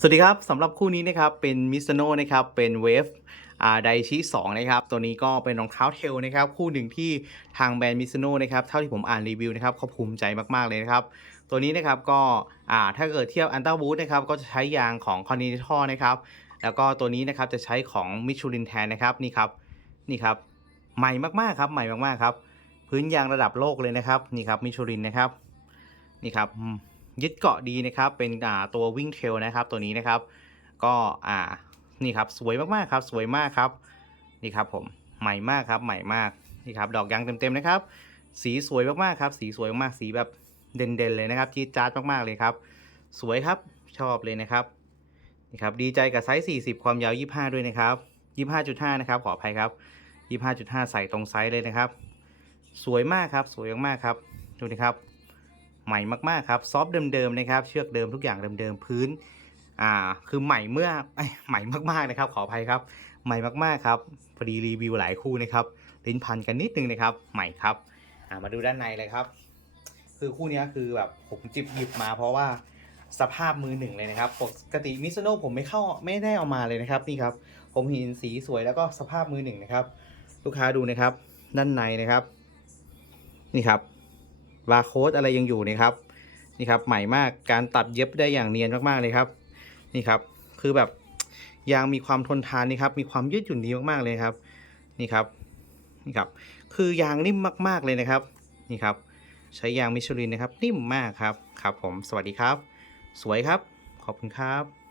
สวัสดีครับสำหรับคู่นี้นะครับเป็นมิสโนนะครับเป็นเวฟอ่าไดชิสองนะครับตัวนี้ก็เป็นรองเท้าเทลนะครับคู่หนึ่งที่ทางแบรนด์มิสโนนะครับเท่าที่ผมอ่านรีวิวนะครับเขาภูมิใจมากๆเลยนะครับตัวนี้นะครับก็อ่าถ้าเกิดเทียบอันต้าบูทนะครับก็จะใช้ยางของ Continental นะครับแล้วก็ตัวนี้นะครับจะใช้ของมิชูลินแทนนะครับนี่ครับนี่ครับใหม่มากๆครับใหม่มากๆครับพื้นยางระดับโลกเลยนะครับนี่ครับมิชูลินนะครับนี่ครับ ยึดเกาะดีนะครับ เป็นอ่าตัววิ่งเทรลนะครับตัวนี้นะครับ ก็อ่านี่ครับสวยมากๆครับ สวยมากครับนี่ครับผมใหม่มากครับใหม่มากนี่ครับดอกยางเต็มๆนะครับ สีสวยมากๆครับ สีสวยมากๆสีแบบเด่นๆเลยนะครับจี๊ดจ๊าดมากๆเลยครับ สวยครับชอบเลยนะครับนี่ครับดีใจกับไซส์40 ความยาว 25 ด้วยนะครับ 25.5 นะครับขออภัยครับ 25.5 ใส่ตรงไซส์เลยนะครับ สวยมากครับ สวยมากๆครับดูนะครับ ใหม่มากๆครับซอฟต์เดิมๆนะครับเชือกเดิมทุกอย่างเดิมๆพื้นอ่าคือใหม่เมื่อใหม่มากๆนะครับ ขออภัยครับ ใหม่มากๆครับพอดีรีวิวหลายคู่นะครับลิ้นพันกันนิดนึงนะครับ ใหม่ครับอ่ามาดูด้านในเลยครับ คือคู่นี้คือแบบผมจิบหยิบมาเพราะว่าสภาพมือหนึ่งเลยนะครับ ปกติมิซโนผมไม่เข้าไม่ได้เอามาเลยนะครับนี่ครับ ผมเห็นสีสวยแล้วก็สภาพมือหนึ่งนะครับ ลูกค้าดูนะครับ ด้านในนะครับ นี่ครับ บาร์โค้ดอะไรยังอยู่นะครับนี่ครับใหม่มากการตัดเย็บได้อย่างเนียนมากๆเลยครับนี่ครับคือแบบยางมีความทนทานนี่ครับมีความยืดหยุ่นดีมากๆเลยครับนี่ครับนี่ครับคือยางนิ่มมากๆเลยนะครับนี่ครับใช้ยางมิชลินนะครับนิ่มมากครับครับผมสวัสดีครับ สวยครับขอบคุณครับ